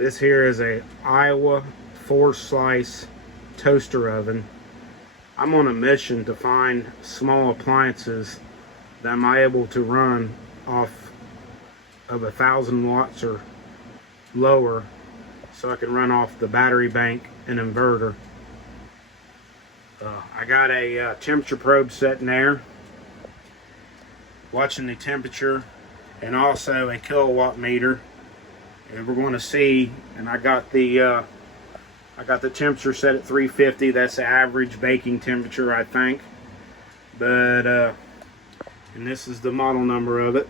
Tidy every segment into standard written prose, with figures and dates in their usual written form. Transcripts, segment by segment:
This here is a Iowa 4-slice toaster oven. I'm on a mission to find small appliances that I'm able to run off of 1,000 watts or lower, so I can run off the battery bank and inverter. I got a temperature probe sitting there, watching the temperature, and also a kilowatt meter. And we're going to see, and I got the temperature set at 350. That's the average baking temperature, I think. But and this is the model number of it.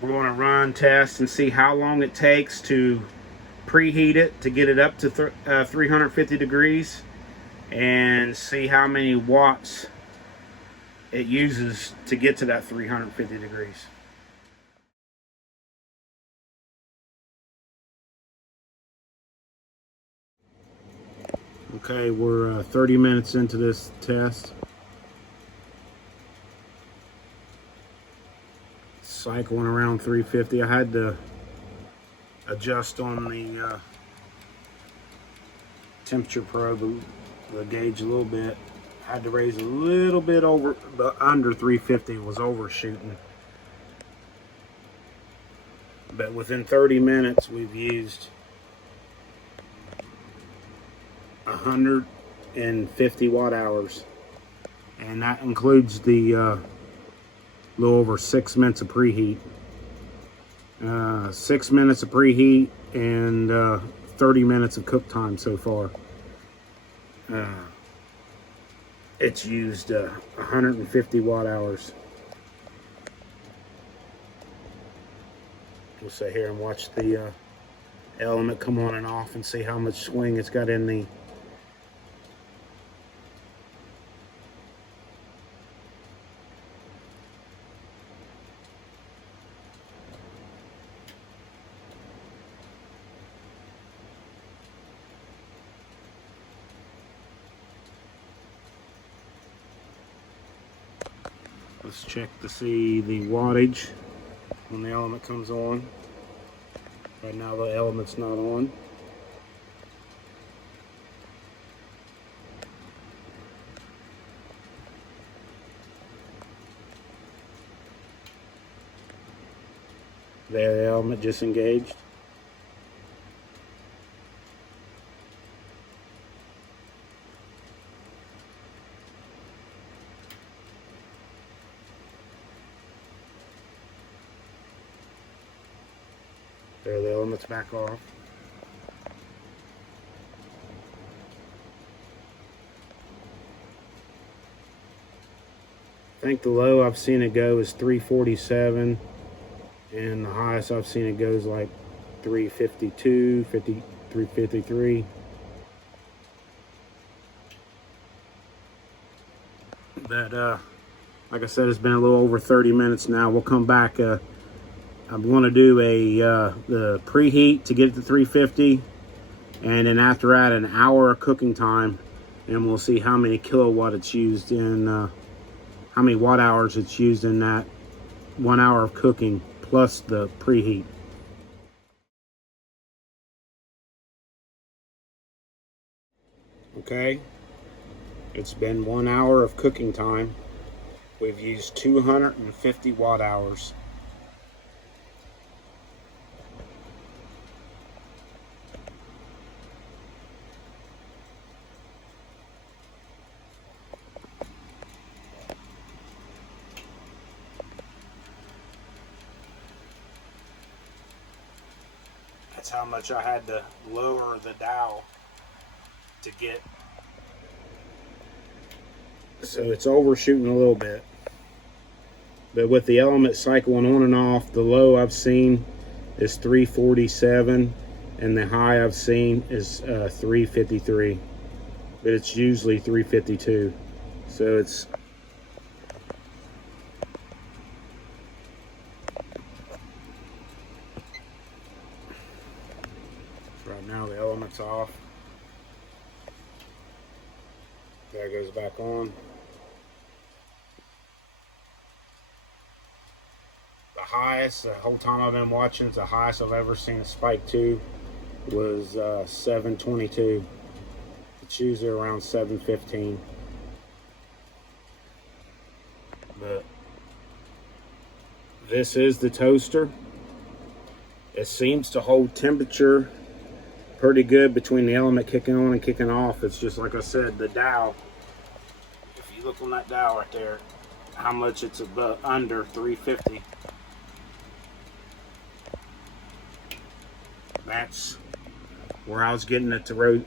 We're going to run, test, and see how long it takes to preheat it to get it up to 350 degrees, and see how many watts it uses to get to that 350 degrees. Okay, we're 30 minutes into this test. Cycling around 350. I had to adjust on the temperature probe, the gauge a little bit. I had to raise a little bit over, but under 350 was overshooting. But within 30 minutes, we've used 150 watt hours, and that includes the little over 6 minutes of preheat. 6 minutes of preheat and 30 minutes of cook time so far. It's used 150 watt hours. We'll sit here and watch the element come on and off and see how much swing it's got in the Let's check to see the wattage when the element comes on. Right now the element's not on. There, the element just engaged. There, the element's back off. I think the low I've seen it go is 347, and the highest I've seen it go is like 352, 353. But like I said, it's been a little over 30 minutes now. We'll come back. I'm going to do the preheat to get it to 350, and then after that an hour of cooking time, and we'll see how many kilowatt it's used in, how many watt hours it's used in that 1 hour of cooking plus the preheat. Okay, it's been 1 hour of cooking time. We've used 250 watt hours. That's how much I had to lower the dial to get. So it's overshooting a little bit. But with the element cycling on and off, the low I've seen is 347 and the high I've seen is 353. But it's usually 352. So it's right now the element's off. There it goes back on. The highest, the whole time I've been watching, it's the highest I've ever seen a spike to was 722. It's usually around 715. But this is the toaster. It seems to hold temperature pretty good between the element kicking on and kicking off. It's just like I said, the dial. If you look on that dial right there, how much it's above, under 350. That's where I was getting it to road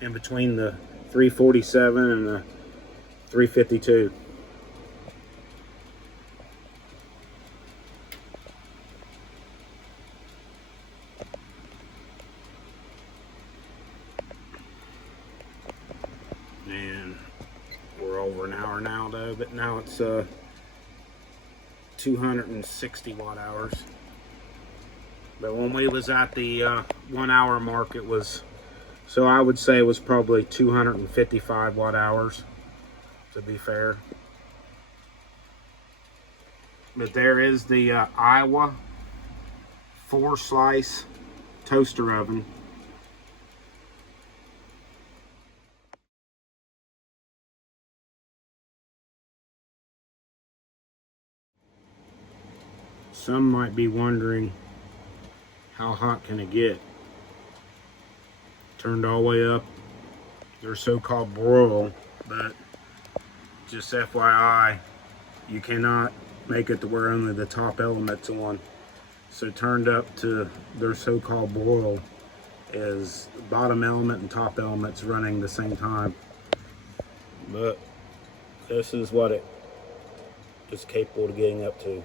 in between the 347 and the 352. And we're over an hour now though, but now it's 260 watt hours. But when we was at the 1 hour mark, it was, so I would say it was probably 255 watt hours, to be fair. But there is the AIWA 4-slice toaster oven. Some might be wondering, how hot can it get? Turned all the way up their so-called broil, but just FYI, you cannot make it to where only the top element's on. So turned up to their so-called broil is bottom element and top elements running the same time. But this is what it is capable of getting up to.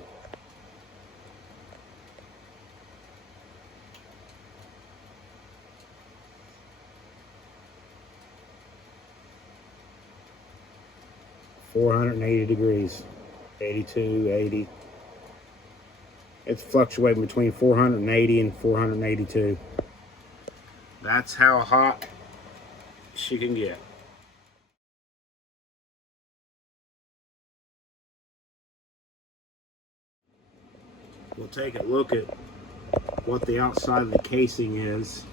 .480 degrees, 82, 80. It's fluctuating between 480 and 482. That's how hot she can get. We'll take a look at what the outside of the casing is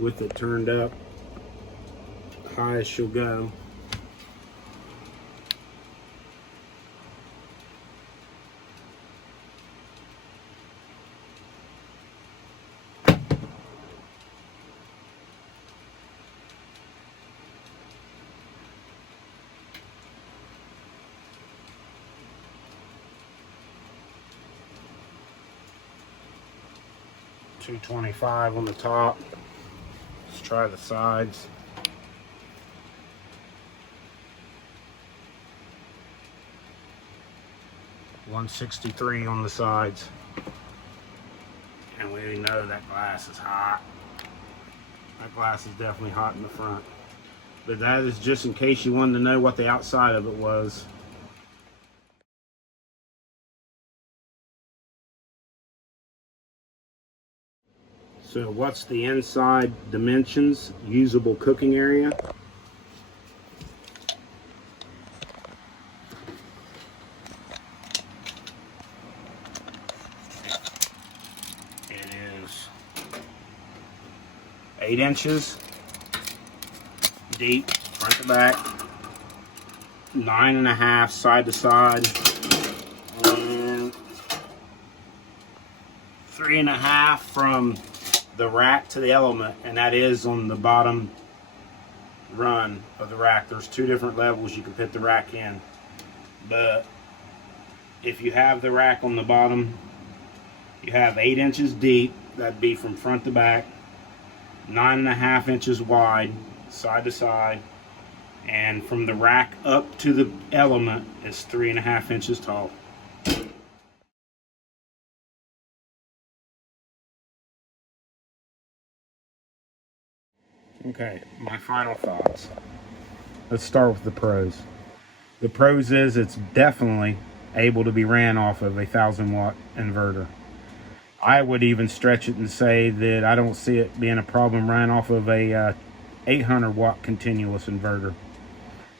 with it turned up. High as she'll go. .225 on the top. Let's try the sides. .163 on the sides. And we know that glass is hot. That glass is definitely hot in the front. But that is just in case you wanted to know what the outside of it was. So what's the inside dimensions? Usable cooking area. It is 8 inches deep, front to back, 9.5 side to side, and 3.5 from the rack to the element, and that is on the bottom run of the rack. There's 2 different levels you can put the rack in, but if you have the rack on the bottom, you have 8 inches deep, that'd be from front to back, 9.5 inches wide side to side, and from the rack up to the element is 3.5 inches tall. Okay, my final thoughts. Let's start with the pros. The pros is it's definitely able to be ran off of a 1,000-watt inverter. I would even stretch it and say that I don't see it being a problem ran off of a 800-watt continuous inverter,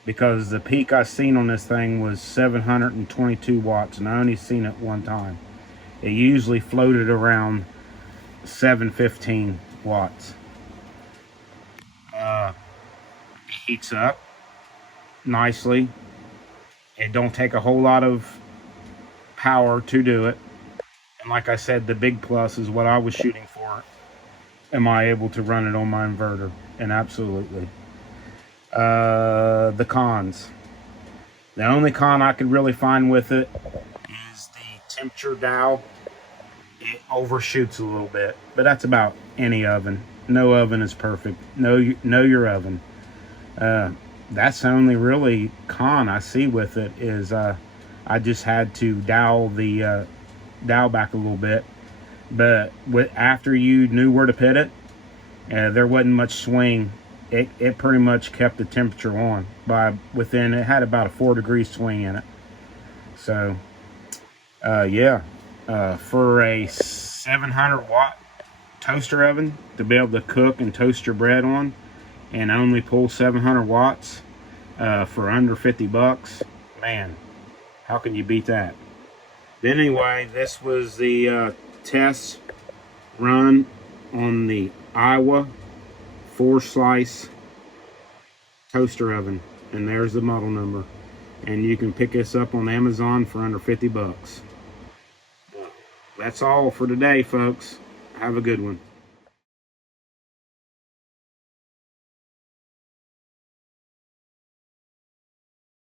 because the peak I seen on this thing was 722 watts, and I only seen it one time. It usually floated around 715 watts. It heats up nicely. It don't take a whole lot of power to do it. And like I said, the big plus is what I was shooting for. Am I able to run it on my inverter? And absolutely. The cons. The only con I could really find with it is the temperature dial. It overshoots a little bit, but that's about any oven. No oven is perfect. Know your oven. That's the only really con I see with it is I just had to dial the dial back a little bit. But after you knew where to put it, there wasn't much swing. It pretty much kept the temperature on it had about a 4-degree swing in it. So yeah, for a 700 watt toaster oven to be able to cook and toast your bread on and only pull 700 watts for under 50 bucks, man, how can you beat that? Then anyway, this was the test run on the AIWA 4-slice toaster oven, and there's the model number, and you can pick this up on Amazon for under 50 bucks. That's all for today, folks. Have a good one.